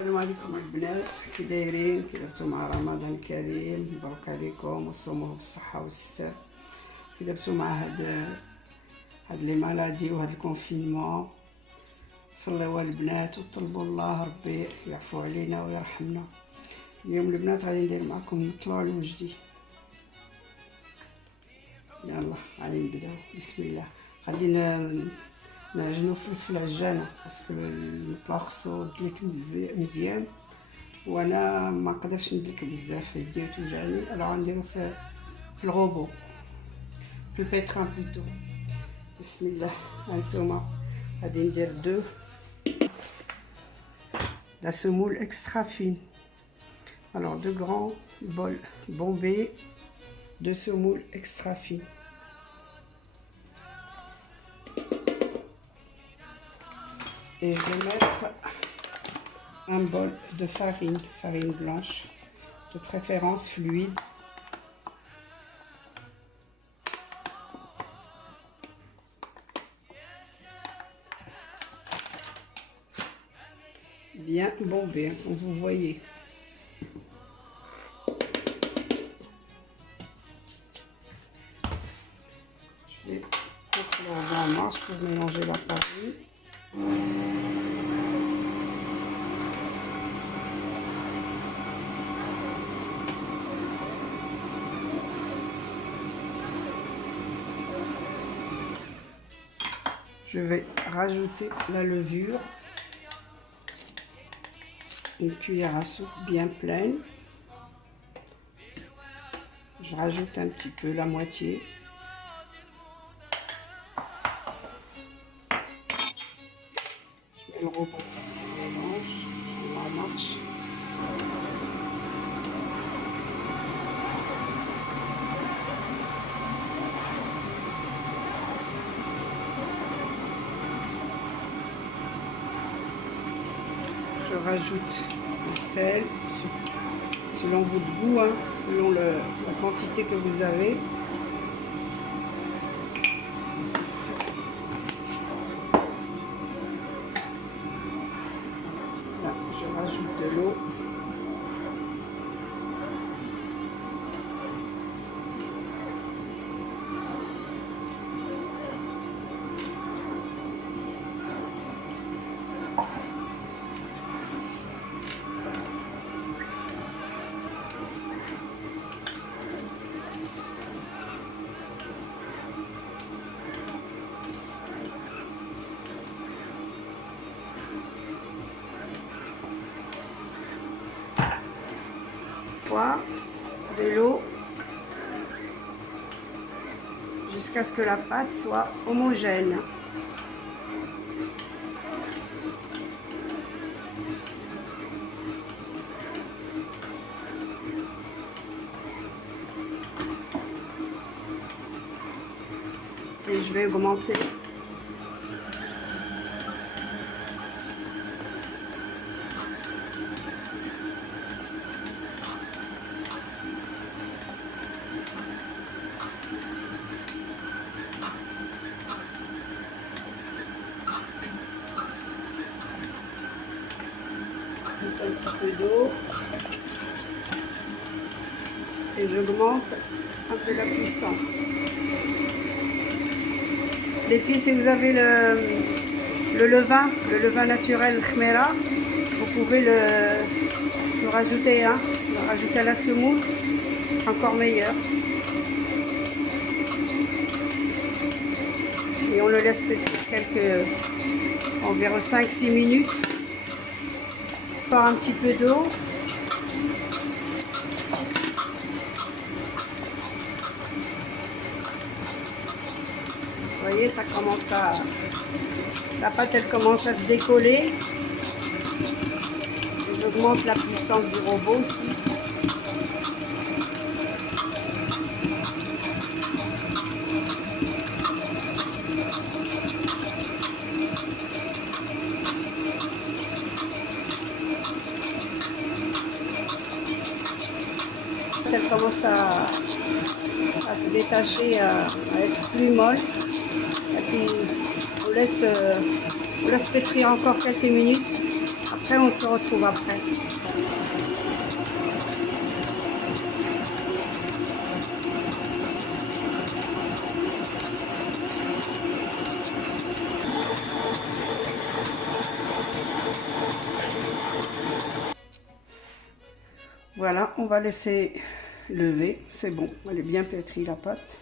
السلام عليكم البنات، كي دايرين؟ كي درتو مع رمضان كريم؟ مبروك عليكم وصوموه بالصحه والستر. كي درتو مع هاد لي مالادي وهاد الكونفينمون؟ صليوا البنات وطلبوا الله ربي يعفو علينا ويرحمنا. اليوم البنات غادي ندير معكم الطلوع الوجدي. يلا غادي نبداو. بسم الله. غادي نعجنو فلفل عجانه، باسكو المطلع خصو دليك مزيان وانا ما نقدرش ندلك بزاف، يدي توجعني. راه غنديرو في الغوبو، في البيتران بلوتو. بسم الله. هانتوما غادي ندير دو la semoule extra fine. Alors deux grands bols bombés de semoule extra fine. Et je vais mettre un bol de farine blanche, de préférence fluide. Bien bombé, comme vous voyez. Je vais mettre la marche pour mélanger la farine. Je vais rajouter la levure, une cuillère à soupe bien pleine. Je rajoute un petit peu, la moitié. Je mets le robot qui se mélange, je la marche. Je rajoute le sel selon votre goût, hein, selon la quantité que vous avez. Là, je rajoute de l'eau. De l'eau jusqu'à ce que la pâte soit homogène. Et je vais augmenter un petit peu d'eau et j'augmente un peu la puissance. Les filles, si vous avez le levain naturel khmera, vous pouvez le rajouter, hein, le rajouter à la semoule, encore meilleur. Et on le laisse pétrir environ 5-6 minutes. Par un petit peu d'eau. Vous voyez, ça commence à... La pâte, elle commence à se décoller. J'augmente la puissance du robot aussi. Elle commence à se détacher, à être plus molle. Et puis on laisse pétrir encore quelques minutes. Et on se retrouve après. Voilà, on va laisser lever. C'est bon, elle est bien pétrie la pâte.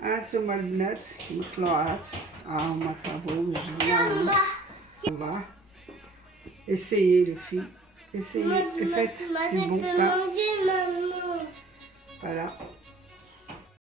هانتوما البنات المطلوعات هما صابو وجبناهم. Va essayer les filles, essayer, faites du bon pain. Voilà.